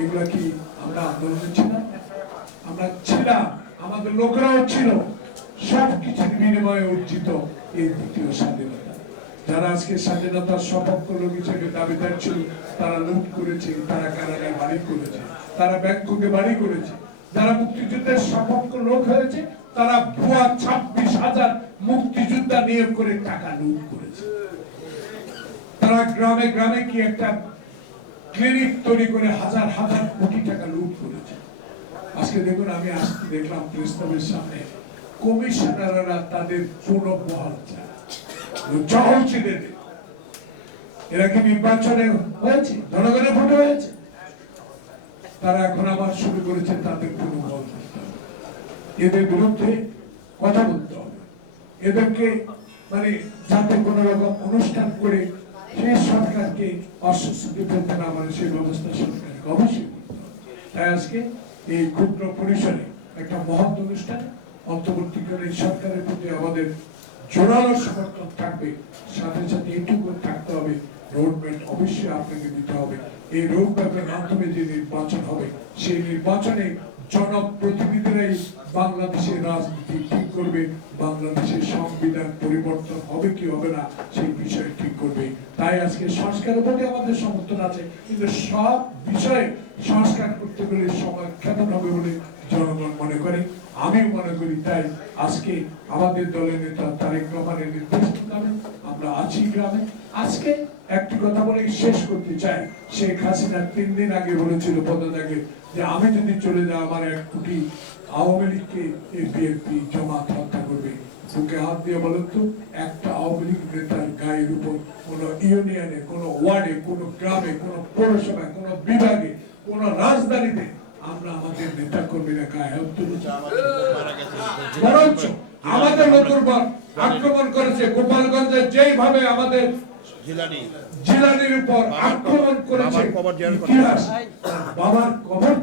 এগুলা কি আমরা আন্দোলনে ছিলাম? আমরা ছিলাম, আমাদের লোকেরাও ছিল। সবকিছুর বিনিময়ে অর্জিত এই দ্বিতীয় স্বাধীনতা। যারা আজকে স্বাধীনতার সপক্ষ লোক হিসেবে দাবিদার ছিল, তারা লুট করেছে, তারা কারাগারে বাড়ি করেছে, তারা ব্যাংককে বাড়ি করেছে। যারা মুক্তিযুদ্ধের সপক্ষ লোক হয়েছে, তারা ভুয়া 26,000 মুক্তিযোদ্ধা নিয়োগ করে টাকা লুট করেছে। তারা গ্রামে গ্রামে কি একটা ক্লিনিক তৈরি করে হাজার হাজার কোটি টাকা লুট করেছে। আজকে দেখুন, আমি আজকে দেখলাম প্রেস ক্লাবের সামনে কমিশনাররা তাদের পুনর্বহাল চায়, জহল ছিলেন। এরা কি নির্বাচনে হয়েছে? জনগণের ভোটে হয়েছে? তারা এখন আবার শুরু করেছে তাদের পুনর্বহাল করতে হবে। এদের বিরুদ্ধে কথা বলতে হবে। এদেরকে মানে যাতে কোন রকম অনুষ্ঠান করে সেই সরকারকে অস্বস্তি ফেলতে না পারে, সেই ব্যবস্থা সরকারকে অবশ্যই করতে হবে। তাই আজকে এই ক্ষুদ্র পরিসরে একটা মহৎ অনুষ্ঠান, অন্তর্বর্তীকালীন সরকারের প্রতি আমাদের জোরালো সমর্থন থাকবে। সাথে সাথে এইটুকু থাকতে হবে, রোডম্যাপ অবশ্যই আপনাকে দিতে হবে। এই রোডম্যাপের মাধ্যমে যে নির্বাচন হবে, সেই নির্বাচনে জনপ্রতিনিধিরাই বাংলাদেশের রাজনীতি ঠিক করবে। বাংলাদেশের সংবিধান পরিবর্তন হবে কি হবে না, সেই বিষয় ঠিক করবে। তাই আজকে সংস্কারের প্রতি আমাদের সমর্থন আছে, কিন্তু সব বিষয়ে সংস্কার করতে গেলে সময় কেমন হবে বলে জনগণ মনে করে, আমি মনে করি। তাই আজকে আমাদের দলের নেতা তারেক রহমানের নির্দেশ মোতাবেক আমরা আছি গ্রামে। আজকে একটি কথা বলে শেষ করতে চাই। শেখ হাসিনা 3 দিন আগে বলেছিল পদত্যাগে, যে আমি যদি চলে যাই আমার 1 কোটি আওয়ামী লীগকে এই বিএনপি জামাত হত্যা করবে। বুকে হাত দিয়ে বলেন তো, একটা আওয়ামী লীগ নেতার গায়ের উপর কোন ইউনিয়নে, কোন ওয়ার্ডে, কোন গ্রামে, কোন পৌরসভায়, কোন বিভাগে, কোন রাজধানীতে আমরা আমাদের নেতা কর্মীরা গায়ে হাত তুলেছি? বরঞ্চ আমাদের নতুন আক্রমণ করেছে গোপালগঞ্জে, যেইভাবে আমাদের জিলানির উপর আক্রমণ করেছে, ইতিহাস বাবার কবর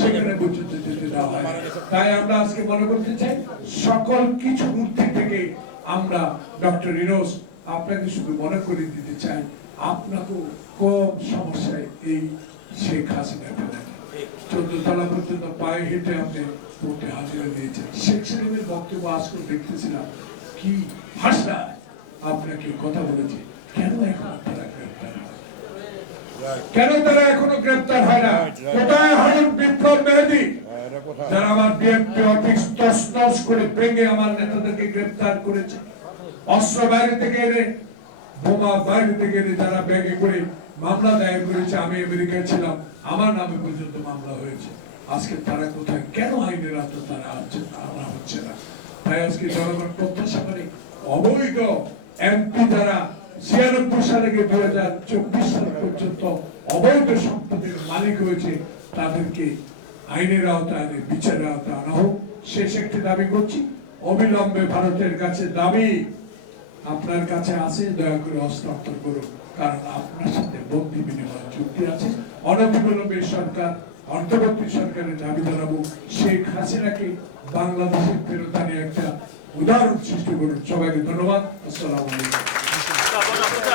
সেখানে বুঝতে যেতে দেওয়া হয়। তাই আমরা আজকে মনে করতে চাই, সকল কিছু ঊর্ধ্বে থেকে আমরা ডক্টর ইউনূস আপনাকে শুধু মনে করে দিতে চাই, আপনাকে কম সমস্যায় এই শেখ হাসিনা ফেলেন। 14 তলা পর্যন্ত পায়ে হেঁটে আপনি ভোটে হাজিরা দিয়েছেন। শেখ সাহেবের বক্তব্য আজকে দেখতেছিলাম, কি ভাষা আপনাকে কথা বলেছে। কেন এখন তারা গ্রেপ্তার হয়? কেন তারা এখনো গ্রেপ্তার হয় না? কোথায় হারুন বিপ্লব মেহেদী, যারা আমার বিএনপি অফিস তছনছ করে ভেঙে আমার নেতাদেরকে গ্রেপ্তার করেছে? অস্ত্র বাইরে থেকে এনে, বোমা বাইরে থেকে এনে যারা ব্যাগে করে মামলা দায়ের করেছে। আমি আমেরিকায় ছিলাম, আমার নামে পর্যন্ত মামলা হয়েছে। আজকে তারা কোথায়? কেন আইনের আওতায় তারা আনা হচ্ছে না? তাই আজকে জনগণ প্রত্যাশা করে, অবৈধ এমপি যারা 96 সালে 2024 সাল পর্যন্ত অবৈধ সম্পত্তির মালিক হয়েছে, তাদেরকে আইনের আওতায়, বিচারের আওতায় আনা হোক। শেষ একটি দাবি করছি, অবিলম্বে ভারতের কাছে দাবি, আপনার কাছে আছে, দয়া করে হস্তান্তর করুন। কারণ আপনার সাথে বন্দি বিনিময় চুক্তি আছে। অনতিবিলম্বে সরকার, অন্তর্বর্তী সরকারের দাবি জানাবো, শেখ হাসিনাকে বাংলাদেশের ফেরত আনে একটা উদাহরণ সৃষ্টি করুন। সবাইকে ধন্যবাদ। আসসালামু আলাইকুম।